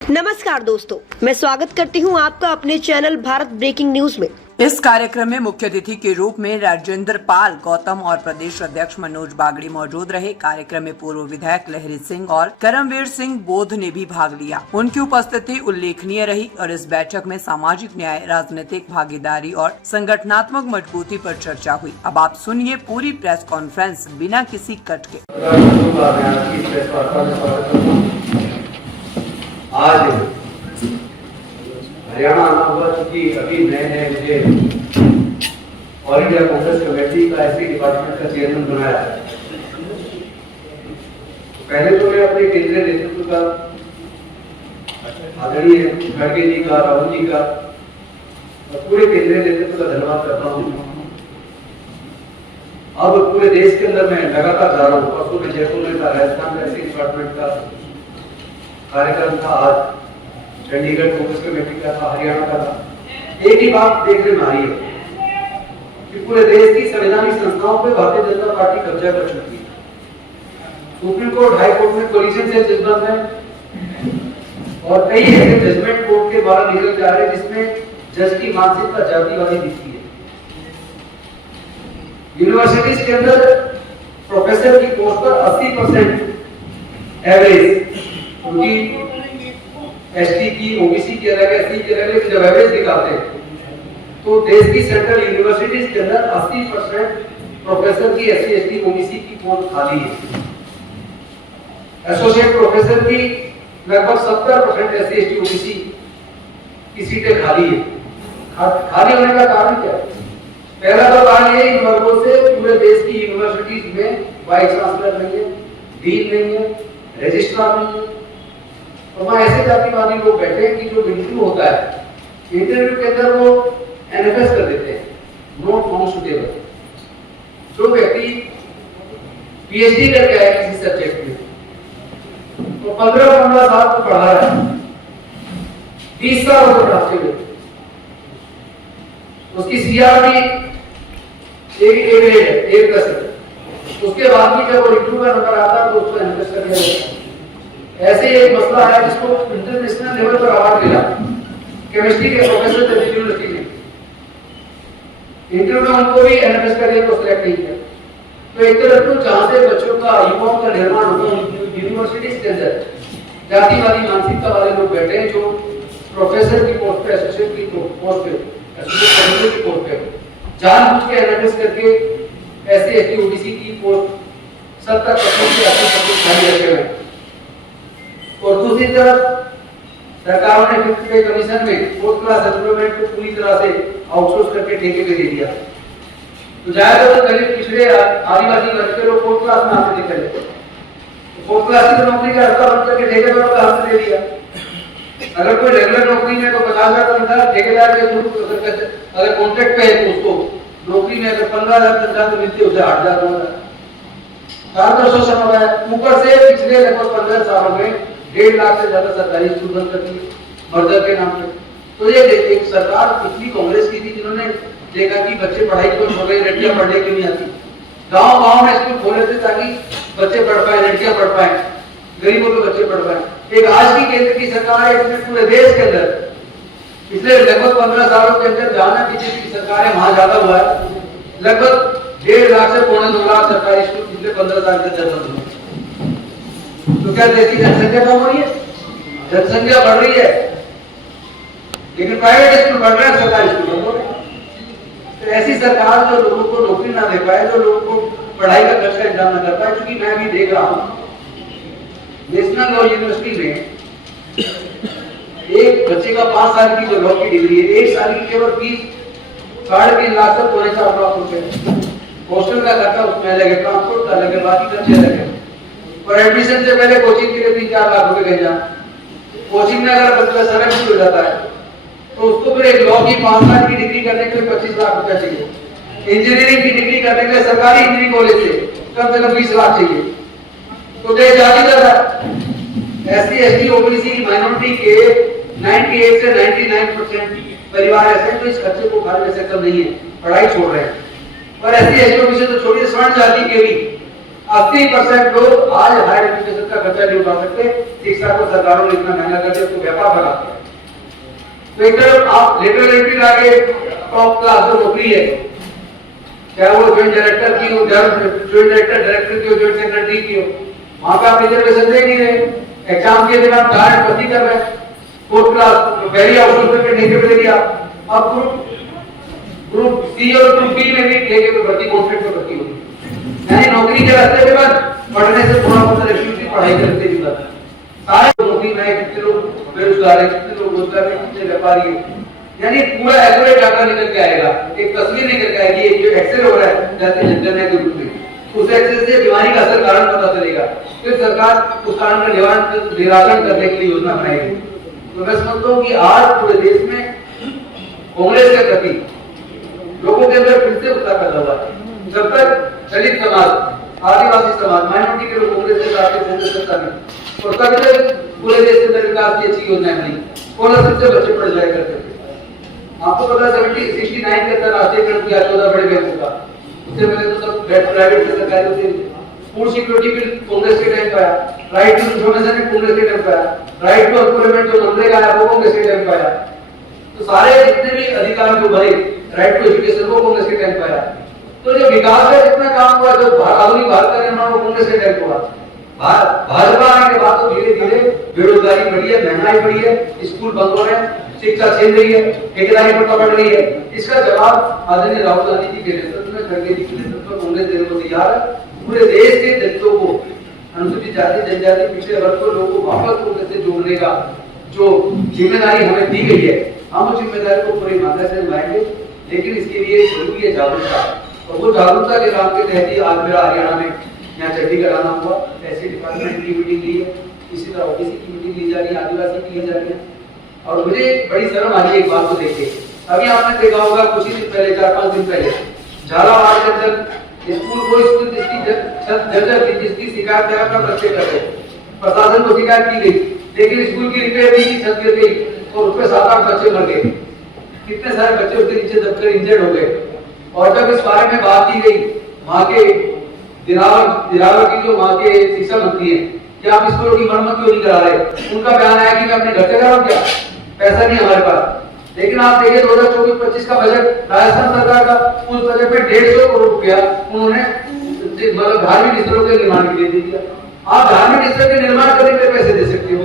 नमस्कार दोस्तों, मैं स्वागत करती हूं आपका अपने चैनल भारत ब्रेकिंग न्यूज में। इस कार्यक्रम में मुख्य अतिथि के रूप में राजेंद्र पाल गौतम और प्रदेश अध्यक्ष मनोज बागड़ी मौजूद रहे। कार्यक्रम में पूर्व विधायक लहरी सिंह और करमवीर सिंह बोध ने भी भाग लिया। उनकी उपस्थिति उल्लेखनीय रही और इस बैठक में सामाजिक न्याय, राजनीतिक भागीदारी और संगठनात्मक मजबूती पर चर्चा हुई। अब आप सुनिए पूरी प्रेस कॉन्फ्रेंस बिना किसी कट के। आज हरियाणा आना हुआ, क्योंकि अभी नए मुझे ऑल इंडिया कांग्रेस कमेटी का एसपी डिपार्टमेंट का चेयरमैन बनाया। पहले तो मैं अपने केंद्रीय नेतृत्व का, आदरणीय खड़गे जी का, राहुल जी का और पूरे केंद्रीय नेतृत्व का धन्यवाद करता हूँ। अब पूरे देश के अंदर मैं लगातार जा रहा हूँ। परसों में जयपुर में था, राजस्थान का एसपी डिपार्टमेंट का कार्यक्रम था, आज चंडीगढ़ कांग्रेस कमेटी का था, हरियाणा का था। एक ही बात देखने में आ रही है कि पूरे देश की संवैधानिक संस्थाओं पे भारतीय जनता पार्टी कब्जा कर चुकी है। सुप्रीम कोर्ट, हाई कोर्ट में कोलिशन से जजमेंट है और कई ऐसे जजमेंट कोर्ट के द्वारा निकल के आ रहे हैं जिसमें जज की मानसिकता जातिवादी दिखती है। यूनिवर्सिटीज के अंदर प्रोफेसर की पोस्ट पर 80% एवरेज, क्योंकि एसटी की, ओबीसी की अलग, एससी की अलग, जब एवरेज निकालते हैं तो देश की सेंट्रल यूनिवर्सिटीज के अंदर 80% प्रोफेसर की एससी, एसटी, ओबीसी की पोस्ट खाली है। एसोसिएट प्रोफेसर की लगभग 70% एससी, एसटी, ओबीसी की सीटें खाली है। खाली होने का कारण क्या है? पहला तो कारण ये, इन वर्गों से पूरे देश की यूनिवर्सिटीज में वाइस चांसलर नहीं है, डीन नहीं है, रजिस्ट्रार नहीं है। तो वहां ऐसे जातिवादी लोग बैठे हैं कि जो इंटरव्यू होता है, इंटरव्यू के अंदर वो एनएफएस कर देते हैं, नॉट फाउंड सुटेबल। जो व्यक्ति पीएचडी करके आया किसी सब्जेक्ट में, तो 15 साल तो पढ़ा रहा है, 20 साल हो गए पढ़ाते हुए, उसकी सीआरपी एक प्लस है। उसके बाद भी जब वो इंटरव्यू का नंबर आता है तो उसको एनएफएस कर दिया जाता है। ऐसे एक मसला है जिसको इंटरनेशनल लेवल पर अवार्ड मिला, केमिस्ट्री के प्रोफेसर थे दिल्ली यूनिवर्सिटी में। इंटरव्यू में उनको भी एनएफएस का लिए सिलेक्ट नहीं किया। तो एक तरफ तो जहां से बच्चों का, युवाओं का निर्माण होता है, यूनिवर्सिटीज के अंदर जातिवादी मानसिकता वाले लोग बैठे हैं जो प्रोफेसर की पोस्ट पे, एसोसिएट की पोस्ट पे, एसोसिएट प्रोफेसर की पोस्ट पे जानबूझ के एनएफएस करके एससी, एसटी, ओबीसी की पोस्ट 70% से 80% खाली रखे हुए। और दूसरी तरफ सरकारों ने 5th पे कमीशन में फोर्थ क्लास एम्प्लॉयमेंट को पूरी तरह से आउटसोर्स करके ठेके पे दे दिया। तो ज्यादातर दलित, पिछड़े, आदिवासी वर्ग के लोग 4th क्लास में आते थे। तो 4th क्लास की नौकरी का हफ्ता बंद करके ठेकेदारों का हाथ दे दिया। अगर कोई रेगुलर नौकरी में तो 50,000 तनख्वाह ठेकेदार के थ्रू, अगर कॉन्ट्रैक्ट पे है तो उसको नौकरी में अगर 15,000 तनख्वाह तो मिलती है, उसे 8,000 होगा। सारा शोषण हो रहा है। ऊपर से पिछले लगभग 15 सालों में 1.5 लाख से ज्यादा सरकारी स्कूल बंद कर दिए मर्दर के नाम पे। तो ये एक सरकार पिछली कांग्रेस की थी जिन्होंने देखा कि बच्चे पढ़ाई क्यों छोड़ रहे, लड़कियां पढ़ने क्यों नहीं आती, गांव में स्कूल खोले थे ताकि बच्चे पढ़ पाए, लड़कियां पढ़ पाए, गरीबों के बच्चे पढ़ पाए। एक आज की केंद्र की सरकार है, इसमें पूरे देश के अंदर पिछले लगभग 15 सालों के अंदर जहां बीजेपी की सरकार है वहां ज्यादा हुआ है। लगभग 1.5 लाख से 2.25 लाख सरकारी स्कूल पिछले 15 साल के अंदर बंद हुए। तो क्या देश की जनसंख्या कम हो रही है? जनसंख्या बढ़ रही है, लेकिन प्राइवेट स्कूल बढ़ रहे हैं, सरकारी स्कूल बंद हो रहे हैं। तो ऐसी सरकार जो लोगों को नौकरी ना दे पाए, जो लोगों को पढ़ाई का खर्च का इंतजाम ना कर पाए, क्योंकि मैं भी देख रहा हूँ नेशनल लॉ यूनिवर्सिटी में एक बच्चे का 5 साल की जो लॉ की डिग्री है, 1 साल की केवल फीस 3.5 लाख से 4.5 लाख रुपए। हॉस्टल का खर्चा उसमें अलग है, ट्रांसपोर्ट का अलग है, बाकी खर्चे अलग है। और एडमिशन से पहले कोचिंग के लिए 3-4 लाख रुपए भेजना। कोचिंग में अगर बच्चा सेलेक्ट हो जाता है तो उसको फिर एक लॉ की 5 साल की डिग्री करने के लिए 25 लाख रुपया चाहिए। इंजीनियरिंग की डिग्री करने के लिए सरकारी इंजीनियरिंग कॉलेज से कम 20 लाख चाहिए। तो देश जाती जाता एससी, एसटी, ओबीसी की माइनॉरिटी के 98 से 99% परिवार ऐसे तो इस खर्चे को उठाने में सक्षम नहीं है, पढ़ाई छोड़ रहे हैं। और एससी, एसटी, ओबीसी तो छोड़िए, स्वर्ण जाति के भी 80% लोग आज हायर एजुकेशन का खर्चा नहीं उठा सकते। शिक्षा को सरकारों ने इतना महंगा कर दिया, उसको व्यापार बना दिया। तो एक तरफ आप लेटरल एंट्री लाके टॉप क्लास जो नौकरी है, चाहे वो ज्वाइंट डायरेक्टर की हो, ज्वाइंट डायरेक्टर की हो, ज्वाइंट सेक्रेटरी की हो, वहां पे आप रिजर्वेशन दे नहीं रहे। एग्जाम के दिन आप डायरेक्ट भर्ती कर रहे हैं, फोर्थ क्लास वेरी आउटसोर्स पे नहीं मिलेगी। आप अब ग्रुप सी और ग्रुप बी में भी लेके तो भर्ती कॉन्फ्लिक्ट में भर्ती होगी, यानी नौकरी के रास्ते के बाद पढ़ने से थोड़ा बहुत रेफ्यूजी पढ़ाई करते भी बात सारे नौकरी में कितने लोग बेरोजगार है, कितने लोग रोजगार है, कितने व्यापारी है, यानी पूरा एक्यूरेट डाटा निकल के आएगा, एक तस्वीर निकल के आएगी। जो एक्सेल हो रहा है जाते जनगणना के रूप में, उस एक्सेल से बीमारी का असर कारण पता चलेगा, फिर सरकार उस कारण का निराकरण करने के लिए योजना बनाएगी। तो मैं समझता हूँ कि आज पूरे देश में कांग्रेस के प्रति लोगों के अंदर फिर से उत्साह पैदा हुआ है। जब तक दलित समाज, आदिवासी समाज, माइनॉरिटी के लोग कांग्रेस के साथ कांग्रेस सत्ता में, और तभी तक पूरे देश के अंदर विकास की अच्छी योजनाएं बनी, स्कॉलरशिप से बच्चे पढ़ जाया करते थे। आपको पता 69 के अंदर राष्ट्रीयकरण किया 14 बड़े बैंकों का, उससे पहले तो सब प्राइवेट से सरकारी थे। फूड सिक्योरिटी बिल कांग्रेस के टाइम पे आया, राइट टू इंफॉर्मेशन भी कांग्रेस के टाइम पे आया, राइट टू एम्प्लॉयमेंट जो मनरेगा आया वो कांग्रेस के टाइम पे आया। तो सारे जितने भी अधिकार जो बने, राइट टू एजुकेशन वो कांग्रेस के टाइम पे आया। तो जो विकास का जितना काम हुआ, जो आधुनिक भारत का निर्माण वो कांग्रेस के टाइम पे हुआ। भाजपा आने के बाद तो धीरे धीरे बेरोजगारी बढ़ी है, महंगाई बढ़ी है, स्कूल बंद हो रहे हैं, शिक्षा छिन रही है, ठेकेदारी पर बढ़ रही है। इसका जवाब आदरणीय राहुल गांधी जी के नेतृत्व में, खड़गे जी के नेतृत्व में कांग्रेस देने को तैयार है। पूरे देश के दलितों को, अनुसूचित जाति जनजाति पिछड़े वर्ग को, लोगों को वापस कांग्रेस से जोड़ने का जो जिम्मेदारी हमें दी गई है, हम उस जिम्मेदारी को पूरी ईमानदारी से निभाएंगे। लेकिन इसके लिए जरूरी है जागरूकता, और वो जागरूकता के काम के तहत ही आज मेरा हरियाणा में यहाँ चंडीगढ़ आना हुआ। ऐसे डिपार्टमेंट की मीटिंग ली है, इसी तरह ओबीसी की मीटिंग ली जा रही है, आदिवासी की ली जा रही है। और मुझे बड़ी शर्म आ रही है एक बात को देख के। अभी आपने देखा होगा कुछ ही दिन पहले, 4-5 दिन पहले, झालावाड़ के अंदर स्कूल जिसकी जर्जर थी, जिसकी शिकायत लगातार बच्चे कर रहे, प्रशासन को शिकायत की गई, लेकिन स्कूल की रिपेयर की छत गिर गई और उसमें 7-8 बच्चे मर गए। कितने सारे बच्चे उसके नीचे दबकर इंजर्ड हो गए। और जब इस बारे में बात की गई, वहां के दिलावर की जो वहां के शिक्षा मंत्री है कि आप स्कूलों की मरम्मत क्यों नहीं करा रहे, उनका बयान आया कि मैं अपने घर से कराऊं, क्या पैसा नहीं हमारे पास। लेकिन आप देखिए 2024-25 का बजट राजस्थान सरकार का, उस बजट में 150 करोड़ रुपया उन्होंने धार्मिक स्थलों के निर्माण के लिए दे दिया। आप धार्मिक स्थल के निर्माण करने के पैसे दे सकते हो,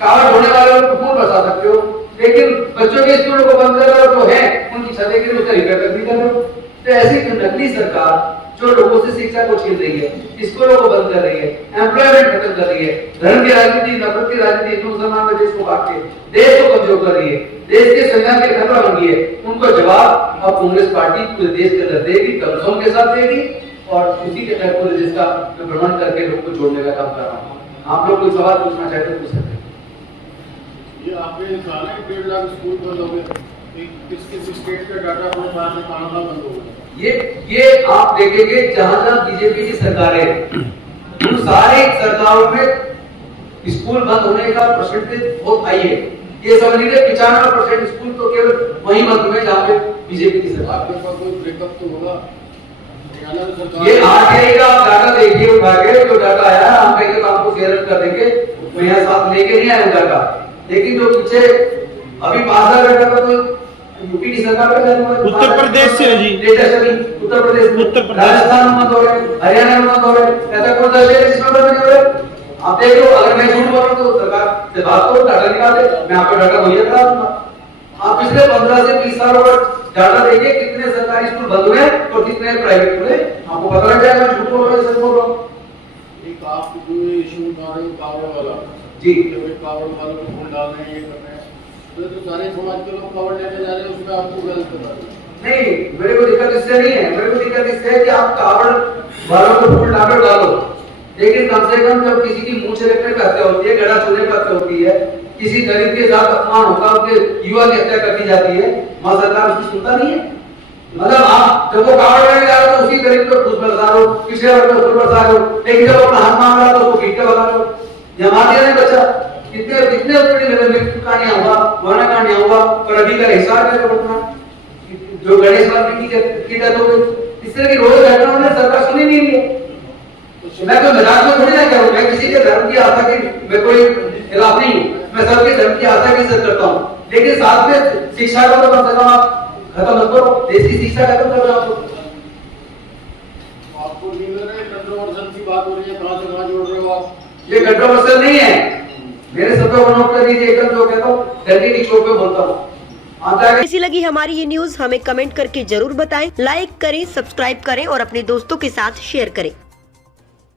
कावड़ ढोने वालों को फूल बसा सकते हो, लेकिन बच्चों के स्कूलों को बंद कर रहे हो, जो है उनकी छतें गिर उसका रिपेयर कर कर रहे हो। तो ऐसी नकली सरकार जो लोगों से शिक्षा को छीन रही है, स्कूलों को बंद कर रही है, एम्प्लॉयमेंट खत्म कर रही है, धर्म की राजनीति, नफरत की राजनीति, हिंदू मुसलमान में देश को बांट के देश को कमजोर कर रही है, देश के संविधान के खतरा बन गई है, उनको जवाब अब कांग्रेस पार्टी पूरे देश के अंदर देगी, कमजों के साथ देगी। और उसी के तहत पूरे देश का भ्रमण करके लोग को जोड़ने का काम कर रहा हूँ। आप लोग कोई सवाल पूछना चाहते हो पूछ सकते हैं। ये आपने कहा 1.5 लाख स्कूल बंद हो गए, किस स्टेट का डाटा अपने पास है, कहाँ बंद हो गया? ये आप देखेंगे जहां जहां बीजेपी की सरकारें हैं, उन सारी सरकारों में स्कूल बंद होने का परसेंटेज बहुत हाई है। ये समझ लीजिए 95% स्कूल तो केवल वही बंद हुए जहाँ पे बीजेपी की सरकार। आपके पास कोई ब्रेकअप तो होगा? ये आरटीआई का आप डाटा देखिए, उठा के जो डाटा आया हम कहेंगे तो आपको शेयर कर देंगे, मैं यहाँ साथ लेके नहीं आया डाटा। लेकिन जो पीछे अभी 5000 डाटा का तो यूपी की सरकार का उत्तर प्रदेश से है जी, उत्तर प्रदेश, राजस्थान में मत हो रहे, हरियाणा में मत हो रहे, ऐसा कोई दर्ज है जिसमें बंद नहीं हो रहे। आप देख लो, अगर मैं झूठ बोल रहा हूँ तो सरकार से बात करो, डाटा निकाल दे, मैं आपको डाटा मुहैया करा दूंगा। आप पिछले 15 से 20 सालों का डाटा देखिए, कितने सरकारी स्कूल बंद हुए और कितने प्राइवेट खुले, आपको पता लग जाएगा झूठ बोल रहा हूँ सच बोल रहा हूँ। एक आप जो इशू उठा रहे हो कावड़ वाला जी, कावड़ वालों को फूल डाल रहे हैं, ये कर रहे हैं, तो सारे समाज के लोग कावड़ लेने जा रहे हैं, उसमें आपको गलत बता रहे हैं। नहीं, मेरे को दिक्कत इससे नहीं है, मेरे को दिक्कत इससे है कि आप कावड़ वालों को फूल डालो, लेकिन कम से कम जब किसी की मूंछ रखने पे हत्या होती है, गला छूने पे हत्या होती है, किसी दलित के साथ अपमान होता है, उसके युवा की हत्या कर दी जाती है, वहां सरकार उसकी सुनता नहीं है। मतलब आप जब वो कावड़ लेने जा रहे हो तो उसी दलित पे फूल बरसा रहे हो, पिछले वर्ग पे फूल बरसा रहे हो, लेकिन जब अपना हाथ मांग रहा तो उसको पीट के भगा रहे हो। जमातिया नहीं बचा, कितने बड़ी मृत्यु कहानियां हुआ, वरना कहानियां हुआ, और अभी का हिसाब है घटना जो गणेश वाल्मीकि की डेथ हो गई, इस तरह की रोज घटना उन्हें सरकार सुनी नहीं है। तो मैं कोई मजाक में थोड़ी ना करूं, मैं किसी के धर्म की आस्था की मैं कोई खिलाफ नहीं हूं, मैं सबके धर्म की आस्था की इज्जत करता हूं, लेकिन साथ में शिक्षा को तो कम से कम आप खत्म मत करो, देसी शिक्षा खत्म करो आपको कंट्रोवर्सल की बात हो रही है, कहां से कहां जोड़ रहे हो आप? ये कंट्रोवर्सल नहीं है, मेरे सब पे वन कर दीजिए, एकदम जो कहता हूँ डंडे की चोट पे बोलता हूँ। कैसी लगी हमारी ये न्यूज हमें कमेंट करके जरूर बताएं, लाइक करें, सब्सक्राइब करें और अपने दोस्तों के साथ शेयर करें।